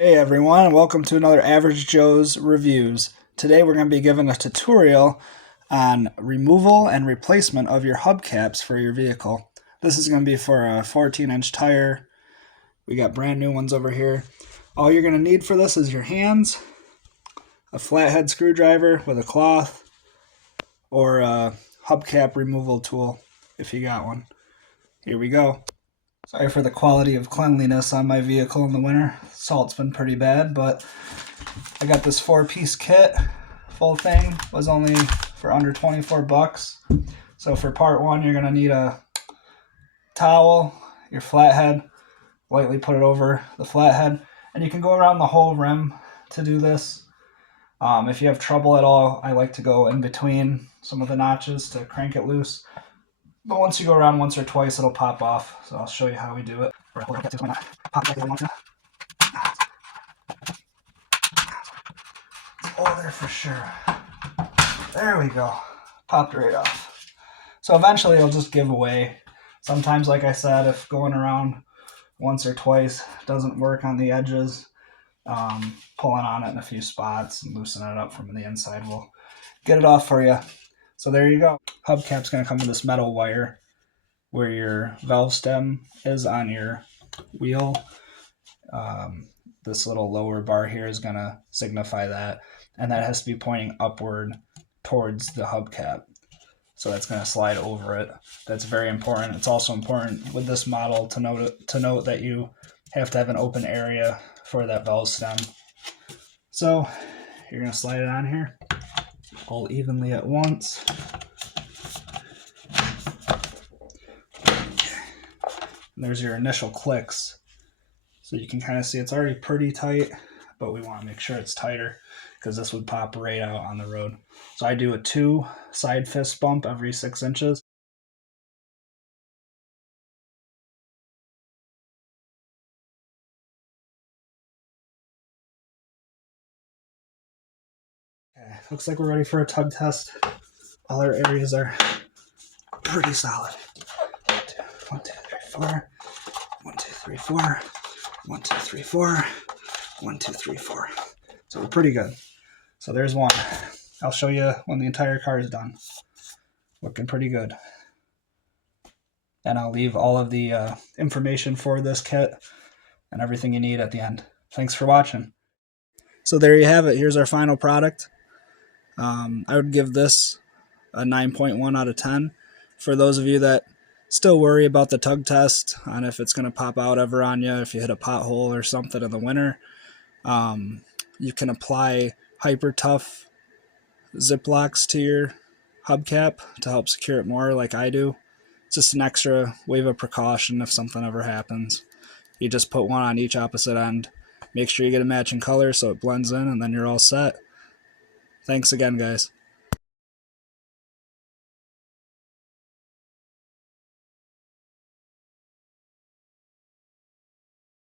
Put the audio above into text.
Hey everyone, and welcome to another Average Joe's Reviews. Today we're going to be giving a tutorial on removal and replacement of your hubcaps for your vehicle. This is going to be for a 14-inch tire. We got brand new ones over here. All you're going to need for this is your hands, a flathead screwdriver with a cloth, or a hubcap removal tool if you got one. Here we go. Sorry for the quality of cleanliness on my vehicle in the winter. Salt's been pretty bad, but I got this 4-piece kit. Full thing was only for under 24 bucks. So for part one, you're gonna need a towel, your flathead, lightly put it over the flathead, and you can go around the whole rim to do this. If you have trouble at all, I like to go in between some of the notches to crank it loose. But once you go around once or twice, it'll pop off. So I'll show you how we do it. Oh, there for sure. There we go. Popped right off. So eventually it'll just give away. Sometimes, like I said, if going around once or twice doesn't work on the edges, pulling on it in a few spots and loosening it up from the inside will get it off for you. So there you go. Hubcap's going to come with this metal wire where your valve stem is on your wheel. This little lower bar here is going to signify that, and that has to be pointing upward towards the hubcap. So that's going to slide over it. That's very important. It's also important with this model to note that you have to have an open area for that valve stem. So you're going to slide it on here all evenly at once. And there's your initial clicks. So you can kind of see it's already pretty tight, but we want to make sure it's tighter because this would pop right out on the road. So I do a 2 side fist bump every 6 inches. Okay, looks like we're ready for a tug test. All our areas are pretty solid. 1, 2, 3, 4. 1, 2, 3, 4. 1, 2, 3, 4. 1, 2, 3, 4. So we're pretty good. So there's one. I'll show you when the entire car is done. Looking pretty good. And I'll leave all of the information for this kit and everything you need at the end. Thanks for watching. So there you have it. Here's our final product. I would give this a 9.1 out of 10. For those of you that still worry about the tug test on if it's going to pop out ever on you, if you hit a pothole or something in the winter, you can apply hyper tough Ziplocs to your hubcap to help secure it more like I do. It's just an extra wave of precaution if something ever happens. You just put one on each opposite end. Make sure you get a matching color so it blends in, and then you're all set. Thanks again, guys.